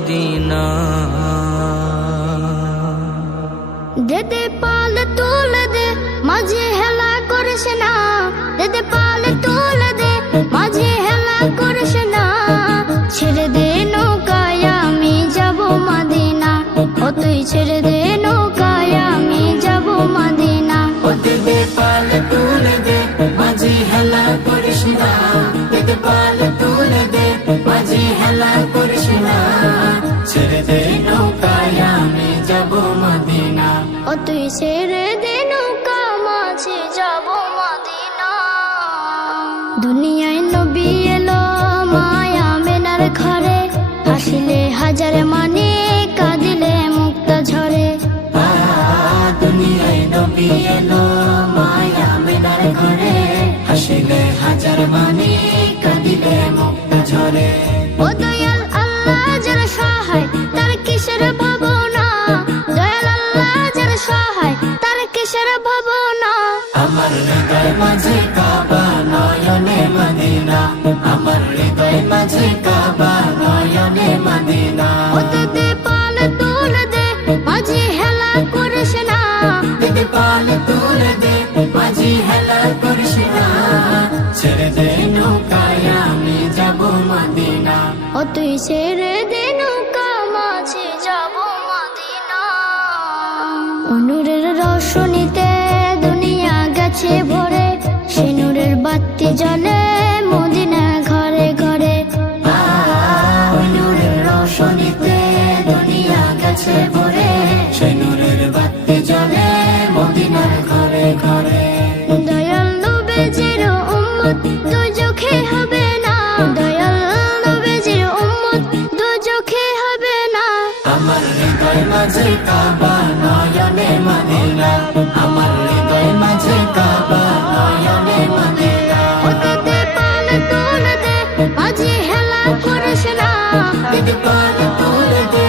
Medina. দে দে পাল তুলে দে মাঝে হেলা করিস না, দে দে পাল তুলে দে মাঝে হেলা করিস না। ছেড়ে দে নৌকায় আমি যাব মদিনা, ও তুই ছেড়ে দে নৌকায় আমি যাব মদিনা। ও দে দে পাল তুলে দে মাঝে হেলা করিস না, দে দে পাল তুলে দে মাঝে হেলা করিস না। ছেড়ে দে নৌকায় আমি যাব মদিনা, ও তুই ছেড়ে দে নৌকা মাঝে যাব মদিনা। দুনিয়ায় নবী এলো মায়া মেনার ঘরে, হাসিলে হাজার মানে কাঁদিলে মুক্তা ঝরে। দুনিয়ায় নবী এলো মায়া মেনার ঘরে, হাসিলে হাজার মানে কাঁদিলে মুক্তা ঝরে। ও দয়াল আল্লাহ যার সহায় তার কিসের ভাবনা, দয়াল আল্লাহ যার সহায় তার কিসের ভাবনা। আমার হৃদয় মাঝে কাবা নয়নে মদিনা, আমার হৃদয় মাঝে কাবা নয়নে মদিনা। ও দে দে পাল তুলে দে মাঝে হেলা করিস না, দে দে পাল তুলে দে মাঝি হেলা করিস না। ছেড়ে দে নৌকায় আমি যাব মদিনা, ও তুই ছেড়ে দে নৌকা মাঝে যাব মদিনা। নূরের রোশনীতে দুনিয়া গেছে ভরে, সে নূরের বাতি জ্বলে মদিনা ঘরে ঘরে। নূরের রোশনীতে দুনিয়া গেছে ভরে, সে নূরের বাতি জ্বলে মদিনার ঘরে ঘরে। দয়াল নবীজির উম্মত দুজখে হবে না, দয়াল নবীজির উম্মত দুজখে হবে না। আমার হৃদয় মাঝে কাবা নয়নে মদিনা, আমার হৃদয় মাঝে কাবা নয়নে মদিনা। ও দে দে পাল তুলে দে মাঝে হেলা করিস না, দে দে পাল তুলে দে